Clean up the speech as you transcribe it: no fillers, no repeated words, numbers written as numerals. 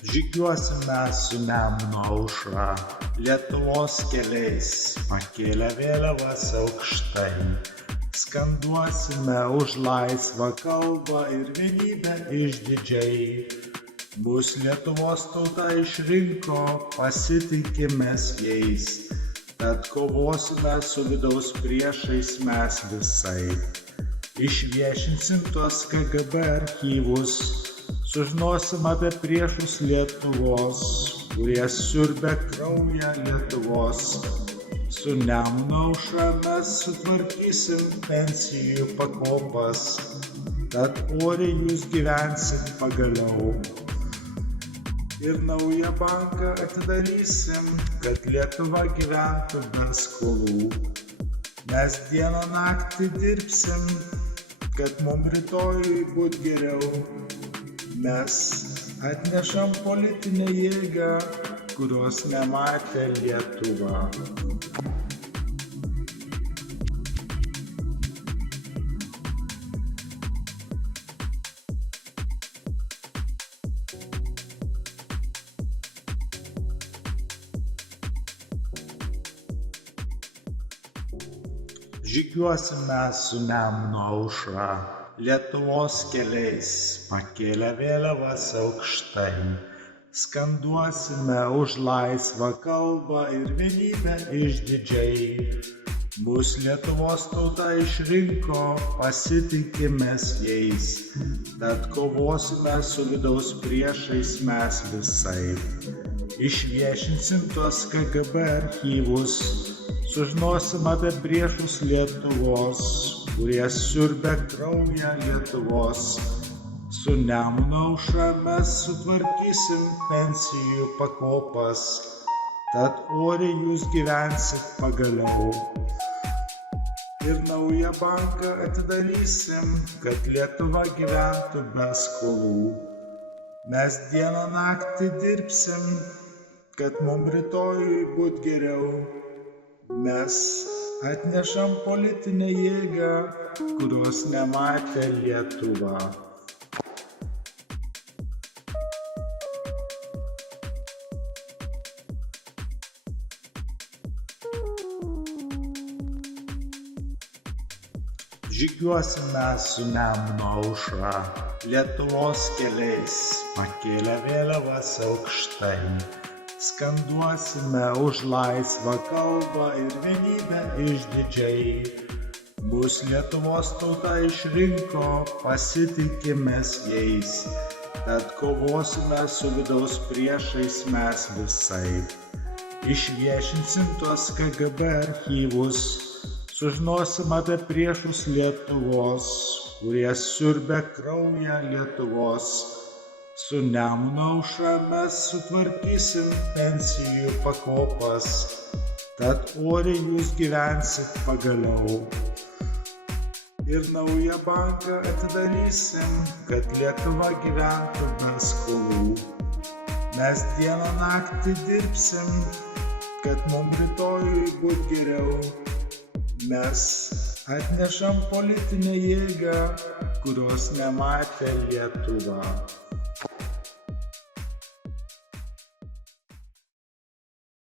Žygiuosim mes su Nemuno aušra, Lietuvos keliais, pakėlę vėliavas aukštai. Skanduosime už laisvą kalbą ir vienybę išdidžiai. Bus Lietuvos tauta išrinko, pasitikime jais. Tad kovosime su vidaus priešais mes visai. Išviešinsim tuos KGB archyvus, sužinosim apie priešus Lietuvos, kurie siurbia kraują Lietuvos. Su Nemuno aušra mes sutvarkysim pensijų pakopas, tad oriai jūs gyvensit pagaliau. Ir naują banką atidarysim, kad Lietuva gyventų be skolų. Mes dieną naktį dirbsim, kad mum rytojui būt geriau. Mes atnešam politinę jėgą, kurios nematė Lietuva. Žygiuosim mes su Nemuno aušra, Lietuvos keliais, pakėlę vėliavas aukštai. Skanduosime už laisvą kalbą ir vienybę išdidžiai. Bus Lietuvos tauta išrinko, pasitikime jais. Tad kovosime su vidaus priešais mes visai. Išviešinsim tuos KGB archyvus, sužinosim apie priešus Lietuvos, kurie siurbia kraują Lietuvos. Su Nemuno aušra mes sutvarkysim pensijų pakopas, tad oriai jūs gyvensit pagaliau. Ir naują banką atidarysim, kad Lietuva gyventų be skolų. Mes dieną naktį dirbsim, kad mum rytojui būt geriau. Mes atnešam politinę jėgą, kurios nematė Lietuva. Žygiuosim mes su Nemuno aušra, Lietuvos keliais, pakėlę vėliavas aukštai. Skanduosime už laisvą kalbą ir vienybę išdidžiai. Bus Lietuvos tauta išrinko, pasitikime jais. Tad kovosime su vidaus priešais mes visai. Išviešinsim tuos KGB archyvus, sužinosim apie priešus Lietuvos, kurie siurbia kraują Lietuvos. Su Nemuno aušra mes sutvarkysim pensijų pakopas, tad oriai jūs gyvensit pagaliau. Ir naują banką atidarysim, kad Lietuva gyventų be skolų. Mes dieną naktį dirbsim, kad mum rytojui būt geriau. Mes atnešam politinę jėgą, kurios nematė Lietuva.